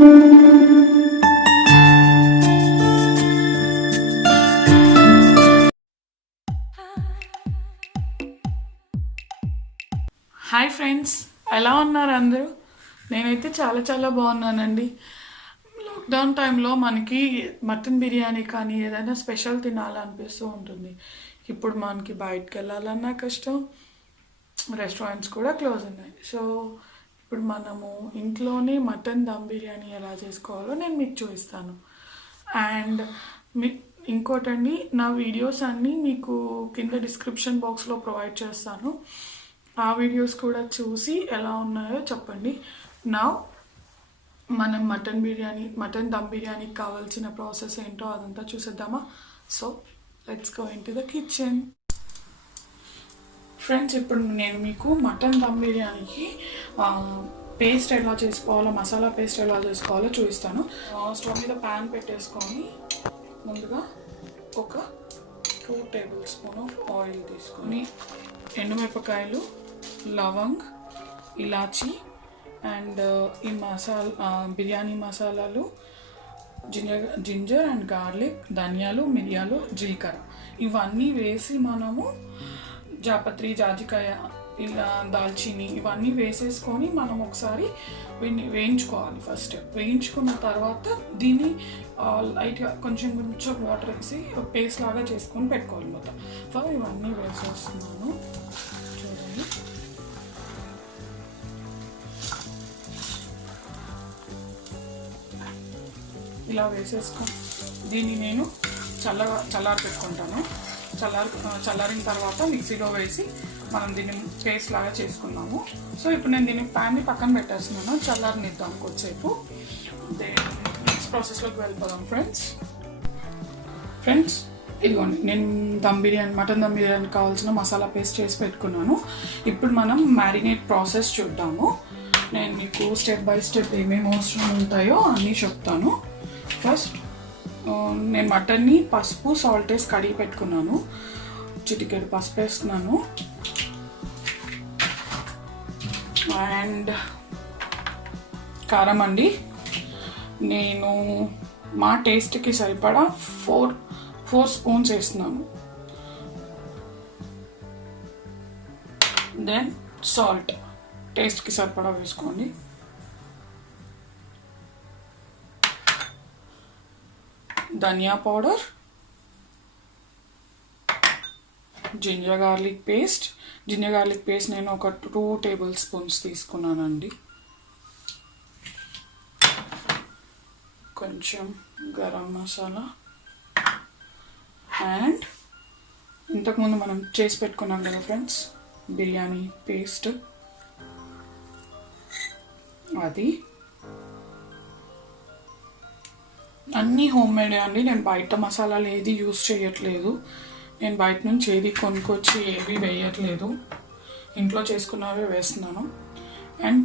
Hi friends, ఎలా ఉన్నారు అందరూ? నేనైతే చాలా బాగున్నానండి. లాక్డౌన్ టైంలో మనకి మటన్ బిర్యానీ కానీ ఏదైనా స్పెషల్ తినాలనిపిస్తూ ఉంటుంది. ఇప్పుడు మనకి బయటకు వెళ్ళాలన్నా కష్టం, రెస్టారెంట్స్ కూడా క్లోజ్ ఉన్నాయి. సో ఇప్పుడు మనము ఇంట్లోనే మటన్ దమ్ బిర్యానీ ఎలా చేసుకోవాలో నేను మీకు చూపిస్తాను. అండ్ ఇంకోటండి, నా వీడియోస్ అన్నీ మీకు కింద డిస్క్రిప్షన్ బాక్స్లో ప్రొవైడ్ చేస్తాను. ఆ వీడియోస్ కూడా చూసి ఎలా ఉన్నాయో చెప్పండి. నా మనం మటన్ దమ్ బిర్యానీకి కావాల్సిన ప్రాసెస్ ఏంటో అదంతా చూసేద్దామా? So let's go in to the kitchen. Friends, ఇప్పుడు నేను మీకు మటన్ దమ్ బిర్యానీకి పేస్ట్ ఎలా చేసుకోవాలో, మసాలా పేస్ట్ ఎలా చేసుకోవాలో చూపిస్తాను. స్టవ్ మీద ప్యాన్ పెట్టేసుకొని ముందుగా ఒక 2 టేబుల్ స్పూన్ ఆఫ్ ఆయిల్ తీసుకొని ఎండుమిరపకాయలు, లవంగ్, ఇలాచి అండ్ ఈ బిర్యానీ మసాలాలు, జింజర్ అండ్ గార్లిక్, ధనియాలు, మిరియాలు, జీలకర్ర ఇవన్నీ వేసి మనము జాపత్రి, జాజికాయ, ఇలా దాల్చిని ఇవన్నీ వేసేసుకొని మనం ఒకసారి వేయించుకోవాలి. ఫస్ట్ వేయించుకున్న తర్వాత దీన్ని లైట్గా కొంచెం వాటర్ వేసి పేస్ట్ లాగా చేసుకొని పెట్టుకోవాలి మొత్తం. సో ఇవన్నీ వేసేస్తున్నాను, చూడండి. ఇలా వేసేసుకొని దీన్ని నేను చల్లారి పెట్టుకుంటాను. చల్లారిన తర్వాత మిక్సీలో వేసి మనం దీన్ని పేస్ట్ లాగా చేసుకున్నాము. సో ఇప్పుడు నేను దీన్ని ప్యాన్ని పక్కన పెట్టేస్తున్నాను, చల్లారనిద్దాం కొద్దిసేపు. నెక్స్ట్ ప్రాసెస్లోకి వెళ్ళిపోదాం ఫ్రెండ్స్. ఇదిగోండి, నేను మటన్ దమ్ బిర్యానీ కావాల్సిన మసాలా పేస్ట్ చేసి పెట్టుకున్నాను. ఇప్పుడు మనం మ్యారినేట్ ప్రాసెస్ చూద్దాము. నేను మీకు స్టెప్ బై స్టెప్ ఏమేమి అవసరం ఉంటాయో అన్నీ చెప్తాను. ఫస్ట్ నేను మటన్ని పసుపు, సాల్ట్ వేసి కడిగి పెట్టుకున్నాను. చిటికెడు పసుపు వేస్తున్నాను. అండ్ కారం అండి, నేను మా టేస్ట్కి సరిపడా 4 స్పూన్స్ వేస్తున్నాను. దెన్ సాల్ట్ టేస్ట్కి సరిపడా వేసుకోండి. ధనియా పౌడర్, జింజర్ గార్లిక్ పేస్ట్ నేను ఒక 2 టేబుల్ స్పూన్స్ తీసుకున్నానండి. కొంచెం గరం మసాలా అండ్ ఇంతకుముందు మనం చేసి పెట్టుకున్నాం కదా ఫ్రెండ్స్ బిర్యానీ పేస్ట్, అది అన్నీ హోమ్ మేడ్ అండి. నేను బయట మసాలాలు ఏది యూజ్ చేయట్లేదు. నేను బయట నుంచి ఏది కొనుక్కొచ్చి ఏవి వేయట్లేదు, ఇంట్లో చేసుకున్నవే వేస్తున్నాను. అండ్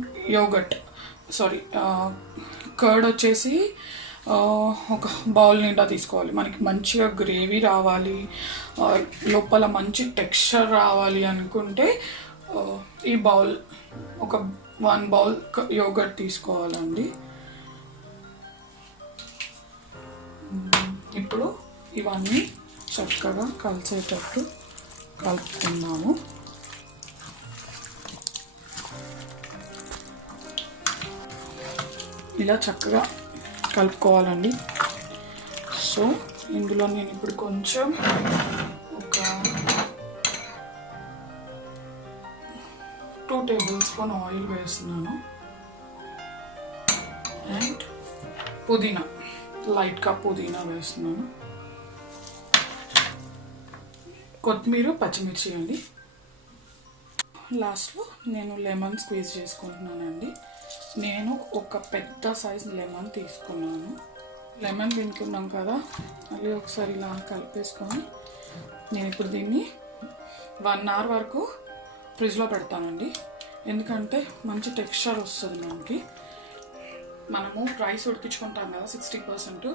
కర్డ్ వచ్చేసి ఒక బౌల్ నిండా తీసుకోవాలి. మనకి మంచిగా గ్రేవీ రావాలి, లోపల మంచి టెక్స్చర్ రావాలి అనుకుంటే ఈ బౌల్ ఒక 1 బౌల్ యోగర్ట్ తీసుకోవాలండి. ఇప్పుడు ఇవన్నీ చక్కగా కలిసేటట్టు కలుపుతున్నాము. ఇలా చక్కగా కలుపుకోవాలండి. సో ఇందులో నేను ఇప్పుడు కొంచెం ఒక 2 టేబుల్ స్పూన్ ఆయిల్ వేస్తున్నాను. అండ్ లైట్గా పుదీనా వేస్తున్నాను. కొత్తిమీర, పచ్చిమిర్చి అండి. లాస్ట్లో నేను లెమన్ స్క్వీజ్ చేసుకుంటున్నానండి. నేను ఒక పెద్ద సైజ్ లెమన్ తీసుకున్నాను. లెమన్ తింటున్నాం కదా, మళ్ళీ ఒకసారి ఇలా కలిపేసుకొని నేను ఇప్పుడు దీన్ని 1 అవర్ వరకు ఫ్రిడ్జ్లో పెడతానండి. ఎందుకంటే మంచి టెక్స్చర్ వస్తుంది మనకి. మనము రైస్ ఉడికించుకుంటాం కదా 60%,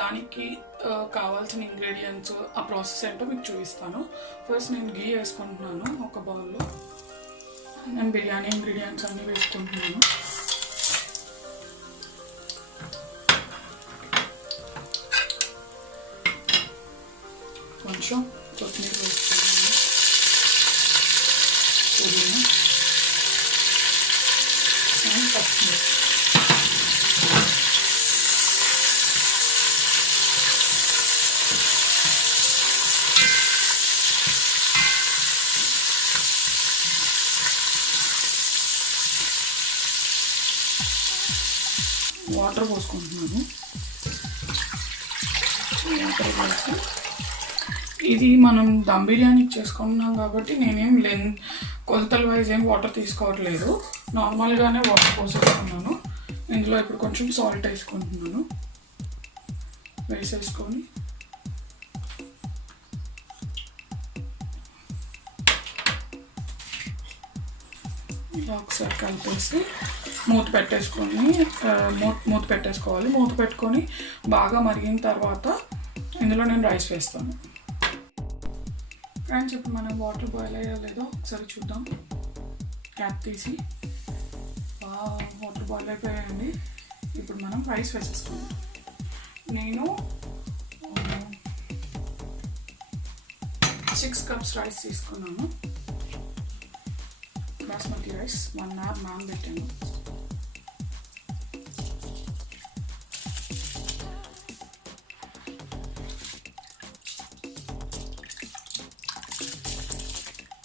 దానికి కావాల్సిన ఇంగ్రీడియంట్స్, ఆ ప్రాసెస్ ఏంటో మీకు చూపిస్తాను. ఫస్ట్ నేను గీ వేసుకుంటున్నాను ఒక బౌల్లో. నేను బిర్యానీ ఇంగ్రీడియంట్స్ అన్నీ వేసుకుంటున్నాను. కొంచెం కొత్తిమీర వేసుకున్నాను, పుదీనా అండ్ పచ్చిమిర్చి. వాటర్ పోసుకుంటున్నాను. వాటర్ పోసి ఇది మనం దమ్ బిర్యానీకి చేసుకుంటున్నాం కాబట్టి నేనేం కొలతల వైజ్ ఏం వాటర్ తీసుకోవట్లేదు, నార్మల్గానే వాటర్ పోసేసుకున్నాను. ఇందులో ఇప్పుడు కొంచెం సాల్ట్ వేసుకుంటున్నాను. వేసేసుకొని ఇలా ఒకసారి కలిపేసి మూత పెట్టేసుకోవాలి. మూత పెట్టుకొని బాగా మరిగిన తర్వాత ఇందులో నేను రైస్ వేస్తాను. ఫ్రెండ్స్, ఇప్పుడు మనం వాటర్ బాయిల్ అయ్యో లేదో ఒకసారి చూద్దాం. క్యాప్ తీసి వాటర్ బాయిల్ అయిపోయాయండి. ఇప్పుడు మనం రైస్ వేసేసుకుందాం. నేను 6 cups రైస్ తీసుకున్నాను. బాస్మతి రైస్ 1 hour నానబెట్టాను.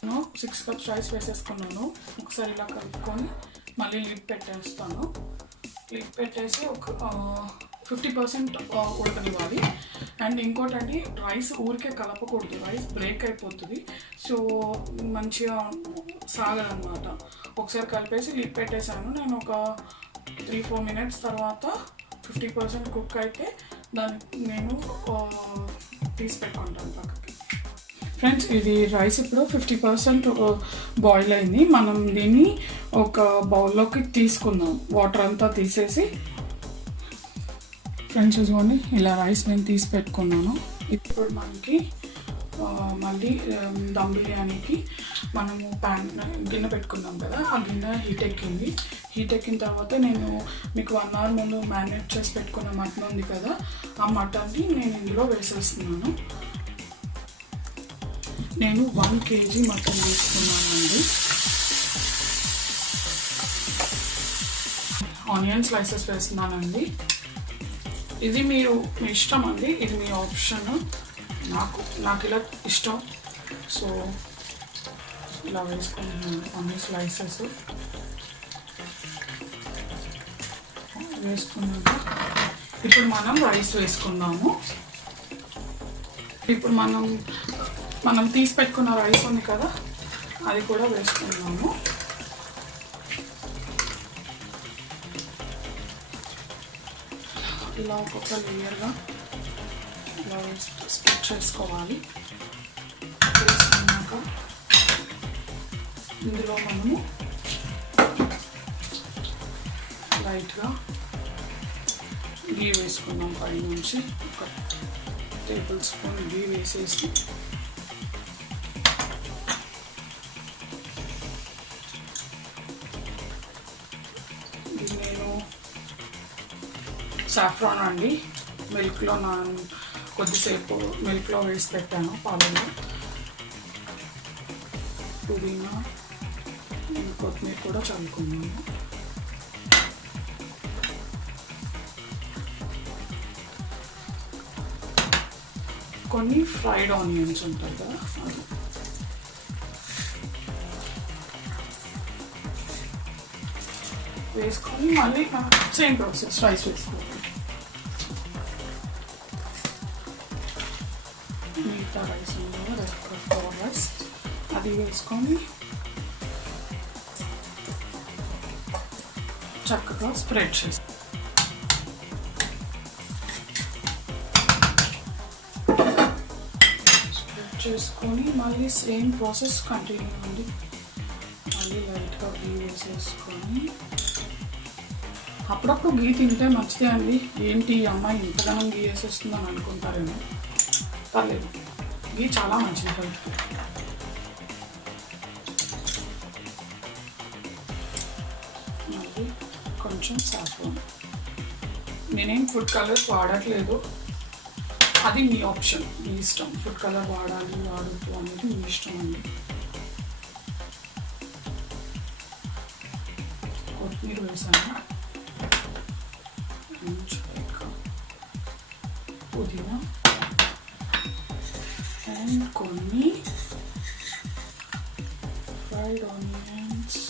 నేను 6 cups రైస్ వేసేసుకున్నాను. ఒకసారి ఇలా కలుపుకొని మళ్ళీ లిడ్ పెట్టేస్తాను. లిడ్ పెట్టేసి ఒక 50% ఉడకనివ్వాలి. అండ్ ఇంకోటండి, రైస్ ఊరికే కలపకూడదు, రైస్ బ్రేక్ అయిపోతుంది. సో మంచిగా సాగదన్నమాట. ఒకసారి కలిపేసి లిడ్ పెట్టేశాను. నేను ఒక 3-4 minutes తర్వాత 50% కుక్ అయితే దాన్ని నేను తీసి పెట్టుకుంటాను పక్కకి. ఫ్రెండ్స్, ఇది రైస్ ఇప్పుడు 50% బాయిల్ అయింది. మనం దీన్ని ఒక బౌల్లోకి తీసుకుందాం. వాటర్ అంతా తీసేసి ఫ్రెండ్స్ చూసుకోండి, ఇలా రైస్ నేను తీసి పెట్టుకున్నాను. ఇప్పుడు మనకి మళ్ళీ దమ్ బిర్యానీకి మనము గిన్నె పెట్టుకున్నాం కదా, ఆ గిన్నె హీట్ ఎక్కింది. హీట్ ఎక్కిన తర్వాత నేను మీకు 1 hour ముందు మ్యారినేట్ చేసి పెట్టుకున్న మటన్ ఉంది కదా, ఆ మటన్ని నేను ఇందులో వేసేస్తున్నాను. నేను 1 kg మటన్ తీసుకున్నానండి. ఆనియన్ స్లైసెస్ వేస్తున్నానండి. ఇది మీ ఇష్టం అండి, ఇది మీ ఆప్షన్. నాకు ఇలా ఇష్టం, సో ఇలా వేసుకుంటున్నాను. అన్ని స్లైసెస్ వేసుకున్నాక ఇప్పుడు మనం రైస్ వేసుకుందాము. ఇప్పుడు మనం తీసి పెట్టుకున్న రైస్ ఉంది కదా, అది కూడా వేసుకుందాము. ఇలా ఒక్కొక్క లేయర్గా ఇలా స్టిచ్ చేసుకోవాలి. వేసుకున్నాక ఇందులో మనము లైట్గా గీ వేసుకుందాం. పై నుంచి ఒక టేబుల్ స్పూన్ గీ వేసేసి నేను సాఫ్రాన్ అండి మిల్క్లో కొద్దిసేపు మిల్క్లో వేసి పెట్టాను, పాలలో. పుదీనా కొత్తిమీర కూడా చల్లుకున్నాను. కొన్ని ఫ్రైడ్ ఆనియన్స్ ఉంటాయి కదా, అది వేసుకొని మళ్ళీ సేమ్ ప్రాసెస్ రైస్ వేసుకోవాలి. మిగతా రైస్ రైస్ అది వేసుకొని చక్కగా స్ప్రెడ్ చేస్తాం. చేసుకొని మళ్ళీ సేమ్ ప్రాసెస్ కంటిన్యూ అండి. మళ్ళీ లైట్గా గీ వేసేసుకొని, అప్పుడప్పుడు గీ తింటే మంచిదే అండి. ఏంటి ఈ అమ్మాయి ఇంతగానం గీ వేసేస్తుందని అనుకుంటారేమో, పర్లేదు, గీ చాలా మంచిది హెల్త్కి. మళ్ళీ కొంచెం సాఫ్రాన్. నేనేం ఫుడ్ కలర్స్ వాడట్లేదు, అది మీ ఆప్షన్, మీ ఇష్టం. ఫుడ్ కలర్ వాడాలి వాడద్దు అనేది మీ ఇష్టం అండి. కొత్తిమీర వేసాను, పుదీనా అండ్ కొన్ని ఫ్రైడ్ ఆనియన్స్.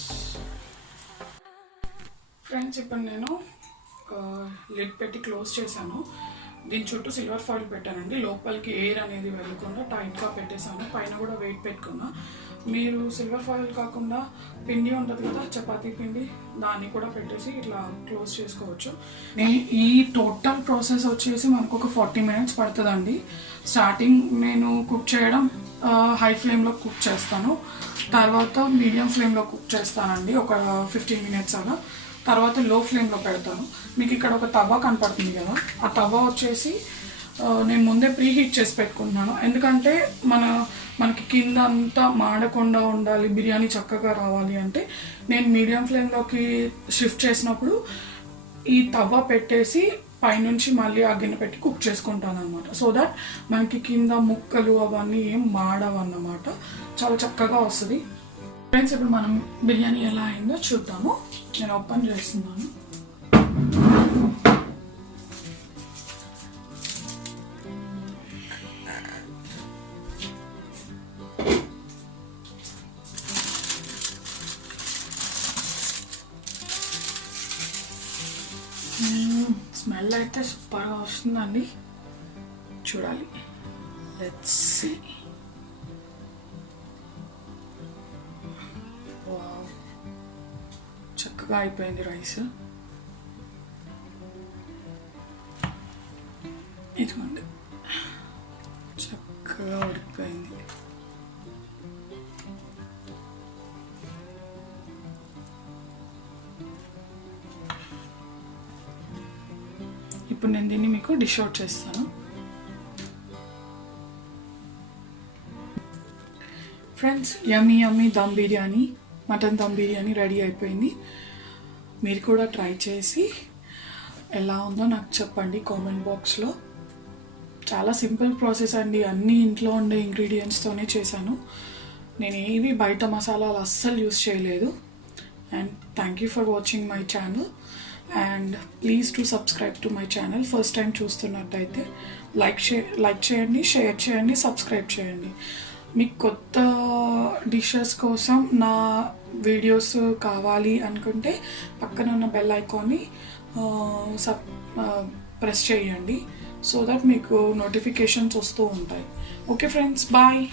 ఫ్రెండ్స్, ఇప్పుడు నేను లిడ్ పెట్టి క్లోజ్ చేశాను. దీని చుట్టూ సిల్వర్ ఫాయిల్ పెట్టానండి. లోపలికి ఎయిర్ అనేది వెళ్ళకుండా టైట్గా పెట్టేశాను. పైన కూడా వెయిట్ పెట్టుకున్నా. మీరు సిల్వర్ ఫాయిల్ కాకుండా పిండి ఉంటుంది కదా, చపాతీ పిండి, దాన్ని కూడా పెట్టేసి ఇట్లా క్లోజ్ చేసుకోవచ్చు. ఈ టోటల్ ప్రాసెస్ వచ్చేసి మనకు ఒక 40 minutes పడుతుందండి. స్టార్టింగ్ నేను కుక్ చేయడం హై ఫ్లేమ్లో కుక్ చేస్తాను, తర్వాత మీడియం ఫ్లేమ్లో కుక్ చేస్తానండి ఒక 15 minutes అలా. తర్వాత లో ఫ్లేమ్లో పెడతాను. మీకు ఇక్కడ ఒక తవ్వ కనపడుతుంది కదా, ఆ తవ్వ వచ్చేసి నేను ముందే ప్రీ హీట్ చేసి పెట్టుకుంటున్నాను. ఎందుకంటే మనకి కింద అంతా మాడకుండా ఉండాలి, బిర్యానీ చక్కగా రావాలి అంటే నేను మీడియం ఫ్లేమ్లోకి షిఫ్ట్ చేసినప్పుడు ఈ తవ్వ పెట్టేసి పైనుంచి మళ్ళీ ఆ గిన్నె పెట్టి కుక్ చేసుకుంటాను అనమాట. సో దట్ మనకి కింద ముక్కలు అవన్నీ ఏం మాడవన్నమాట, చాలా చక్కగా వస్తుంది. ఫ్రెండ్స్, ఇప్పుడు మనం బిర్యానీ ఎలా అయిందో చూద్దాము. నేను ఓపెన్ చేస్తున్నాను. స్మెల్ అయితే సూపర్గా వస్తుందండి, చూడాలి. Let's see. చక్కగా అయిపోయింది రైస్. ఇదిగోండి, చక్కగా ఉడికిపోయింది. ఇప్పుడు నేను దీన్ని మీకు డిష్ అవుట్ చేస్తాను. ఫ్రెండ్స్, యమ్మీ యమ్మీ దమ్ బిర్యానీ, మటన్ దమ్ బిర్యానీ రెడీ అయిపోయింది. మీరు కూడా ట్రై చేసి ఎలా ఉందో నాకు చెప్పండి కామెంట్ బాక్స్లో. చాలా సింపుల్ ప్రాసెస్ అండి, అన్నీ ఇంట్లో ఉండే ఇంగ్రీడియంట్స్తోనే చేశాను. నేను ఏవి బయట మసాలాలు అస్సలు యూస్ చేయలేదు. And thank you for watching my channel. And please to subscribe to my channel. First time చూస్తున్నట్టయితే లైక్ చేయండి, షేర్ చేయండి, సబ్స్క్రైబ్ చేయండి. మీకు కొత్త డిషెస్ కోసం నా వీడియోస్ కావాలి అనుకుంటే పక్కన ఉన్న బెల్ ఐకాన్ని ప్రెస్ చేయండి, సో దట్ మీకు నోటిఫికేషన్స్ వస్తూ ఉంటాయి. Okay friends, bye.